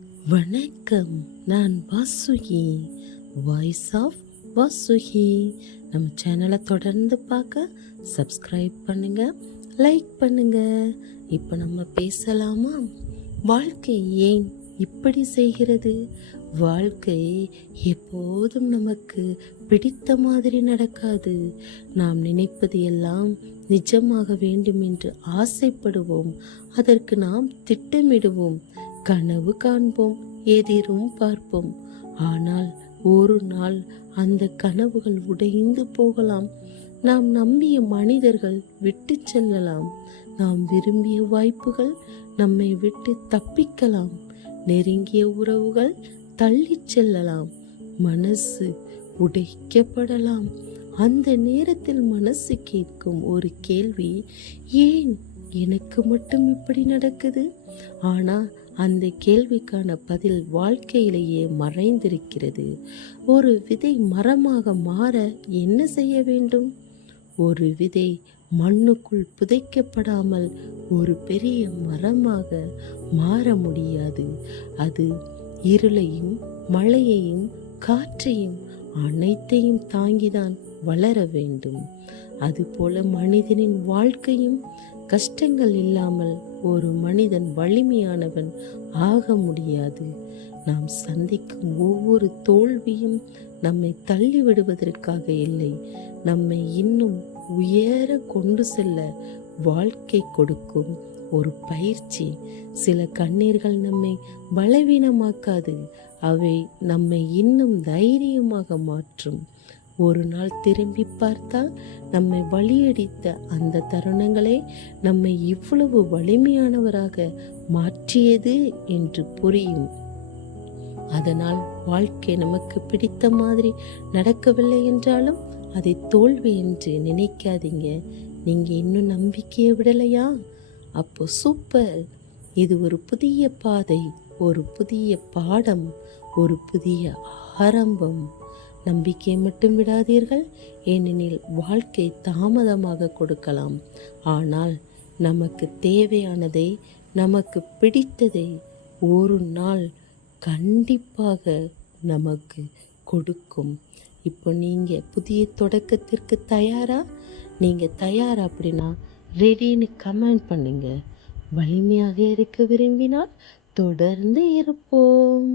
வணக்கம். நான் Vasuki, voice of Vasuki. நம்ம சேனலை தொடர்ந்து பார்க்க சப்ஸ்கிரைப் பண்ணுங்க, லைக் பண்ணுங்க. இப்போ நம்ம பேசலாமா? வாழ்க்கை ஏன் இப்படி செய்கிறது? வாழ்க்கை எப்போதும் நமக்கு பிடித்த மாதிரி நடக்காது. நாம் நினைப்பது எல்லாம் நிஜமாக வேண்டும் என்று ஆசைப்படுவோம். அதற்கு நாம் திட்டமிடுவோம், கனவு காண்போம், எதிரும் பார்ப்போம். ஆனால் ஒரு நாள் அந்த கனவுகள் உடைந்து போகலாம். நாம் நம்பிய மனிதர்கள் விட்டு செல்லலாம். நாம் விரும்பிய வாய்ப்புகள் நம்மை விட்டு தப்பிக்கலாம். நெருங்கிய உறவுகள் தள்ளி செல்லலாம். மனசு உடைக்கப்படலாம். அந்த நேரத்தில் மனசு கேட்கும் ஒரு கேள்வி, ஏன் எனக்கு மட்டும் இப்படி நடக்குது? ஆனால் அந்த கேள்விக்கான பதில் வாழ்க்கையிலேயே மறைந்திருக்கிறது. ஒரு விதை மரமாக மாற என்ன செய்ய வேண்டும்? ஒரு விதை மண்ணுக்குள் புதைக்கப்படாமல் ஒரு பெரிய மரமாக மாற முடியாது. அது இருளையும் மழையையும் காற்றையும் அனைத்தையும் தாங்கிதான் வளர வேண்டும். அதுபோல மனிதனின் வாழ்க்கையும் கஷ்டங்கள் இல்லாமல் ஒரு மனிதன் வலிமையானவன் ஆக முடியாது. நாம் சந்திக்கும் ஒவ்வொரு தோல்வியும் நம்மை தள்ளி விடுவதற்காக இல்லை, நம்மை இன்னும் உயர கொண்டு செல்ல வாழ்க்கை கொடுக்கும் ஒரு பயிற்சி. சில கண்ணீர்கள் நம்மை பலவீனமாக்காது, அவை நம்மை இன்னும் தைரியமாக மாற்றும். ஒரு நாள் திரும்பி பார்த்தால் நம்மை வழியடித்த அந்த தருணங்களே நம்மை இவ்வளவு வலிமையானவராக மாற்றியது என்று புரியும். அதனால் வாழ்க்கை நமக்கு பிடித்த மாதிரி நடக்கவில்லை என்றாலும் அதை தோல்வி என்று நினைக்காதீங்க. நீங்க இன்னும் நம்பிக்கையை விடலையா? அப்போ சூப்பர். இது ஒரு புதிய பாதை, ஒரு புதிய பாடம், ஒரு புதிய ஆரம்பம். நம்பிக்கையை மட்டும் விடாதீர்கள். ஏனெனில் வாழ்க்கை தாமதமாக கொடுக்கலாம், ஆனால் நமக்கு தேவையானதை, நமக்கு பிடித்ததை ஒரு நாள் கண்டிப்பாக நமக்கு கொடுக்கும். இப்போ நீங்கள் புதிய தொடக்கத்திற்கு தயாரா? நீங்கள் தயாரா அப்படின்னா ரெடின்னு கமெண்ட் பண்ணுங்க. வலிமையாக இருக்க விரும்பினால் தொடர்ந்து இருப்போம்.